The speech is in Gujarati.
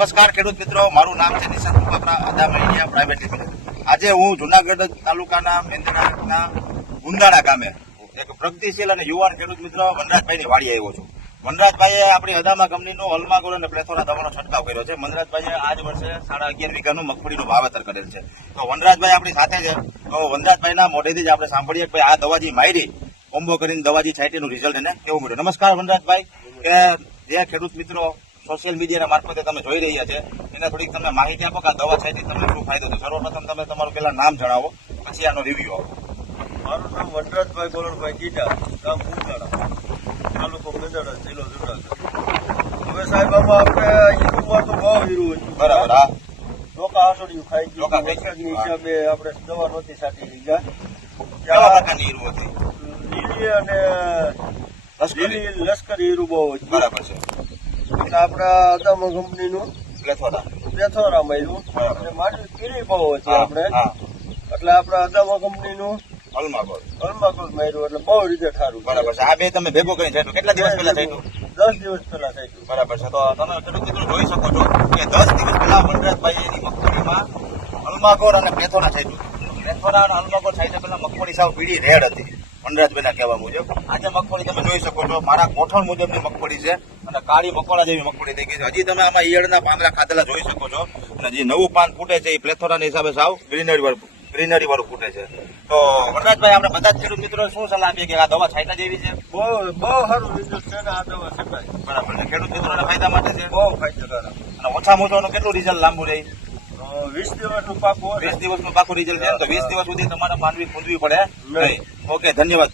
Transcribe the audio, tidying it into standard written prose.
નમસ્કાર ખેડૂત મિત્રો, મારું નામ છે નિશાંત મુકાપરા, અદામ ઇન્ડિયા પ્રાઇવેટ લિમિટેડ. આજે હું જુનાગઢ તાલુકાના મેંદરડાના ગુંદાળા ગામે એક પ્રગતિશીલ અને યુવાન ખેડૂત મિત્ર વનરાજભાઈની વાડી આવ્યો છું. વનરાજભાઈએ આપણી અદામા કંપનીનું અલ્માગોર અને પ્લેથોરા દવાનો છંટકાવ કર્યો છે. વનરાજભાઈએ આજ વર્ષે 11.5 વીઘાનું મગફળીનું વાવેતર કરેલ છે. તો વનરાજભાઈ આપણી સાથે છે. તો વનરાજભાઈના મોઢેથી જ આપણે સાંભળીએ કે આ દવાજી માયરી કોમ્બો કરીને દવાજી છાંટીનું રિઝલ્ટ એને કેવું મળ્યું. નમસ્કાર વનરાજભાઈ, કે જે ખેડૂત મિત્રો સોશિયલ મીડિયાના મારફતે તમે જોઈ રહ્યા છે એને થોડીક તમે માહિતી આપો કે આ દવા છાંટી તમને શું ફાયદો થયો. સર્વપ્રથમ તમે તમારું પહેલા નામ જણાવો, પછી આનો રિવ્યુ આપો. મારું નામ વનરાજભાઈ ગોરણભાઈ ગીટા, ગામ કુંડાળા, તાલુકો મેંદરડા, જિલ્લો જુનાગઢ. હવે સાહેબ આમાં આપણે હીરુમાં તો બહુ હીરું હતું. બરાબર. હા, ડોકા આસોડિયું ખાઈ ડોકા ગયું. ખાઈ વરસાદની હિસાબે આપણે દવા નહોતી છાંટી લીધા. કેવા પ્રકારની હીરું હતી? લીલી અને લશ્કરી? લશ્કરી હીરું બહુ હતું. બરાબર છે. એટલે આપણા અદામા કંપનીનું પ્લેથોરા. પ્લેથોરા માર્યું બરાબર. અને માટી કીડી બહુ હતી હા, આપણે. હા. એટલે આપણા અદામા કંપનીનું અલ્માગોર. અલ્માગોલ માર્યું એટલે બહુ રિઝલ્ટ સારું. બરાબર છે. આ બે તમે ભેગો કરીને છાંટ્યું. કેટલા દિવસ પહેલા છાંટ્યું? 10 દિવસ પહેલા છાંટ્યું. બરાબર છે. તો તમે ખેડૂત મિત્રો જોઈ શકો છો કે 10 દિવસ પહેલા વનરાજભાઈ એની મગફળીમાં અલ્માગોર અને પ્લેથોરા છાંટ્યું. પ્લેથોરા અને અલ્માગોર છાંટ્યા પહેલા મગફળી સાવ પીળી રેડ હતી વનરાજભાઈના કહેવા મુજબ. આજે મગફળી તમે જોઈ શકો છો, મારા ગોઠણ મુજબની મગફળી છે અને કાળી મકોડા જેવી મગફળી થઈ ગઈ છે. હજી તમે આમાં ઈયળના પાંદડા ખાધેલા જોઈ શકો છો અને જે નવું પાન ફૂટે છે એ પ્લેથોરાના હિસાબે સાવ ગ્રીનરી વાળું ફૂટે છે. તો વનરાજભાઈ, આપણે બધા જ ખેડૂત મિત્રો શું સલાહ આપીએ કે આ દવા છાંટા જેવી છે? બહુ સારું રિઝલ્ટ છે ને આ દવા છટાય. બરાબર છે. ખેડૂત મિત્રોના ફાયદા માટે છે. બહુ ફાયદાકારક. અને ઓછામાં ઓછાનું કેટલું રિઝલ્ટ લાંબુ રહે? 20 દિવસનું પાકું હોય. 20 દિવસનું પાકું રિઝલ્ટ છે. તો 20 દિવસ સુધી તમારે માનવી ખોદવી પડે નહીં. ઓકે, ધન્યવાદ.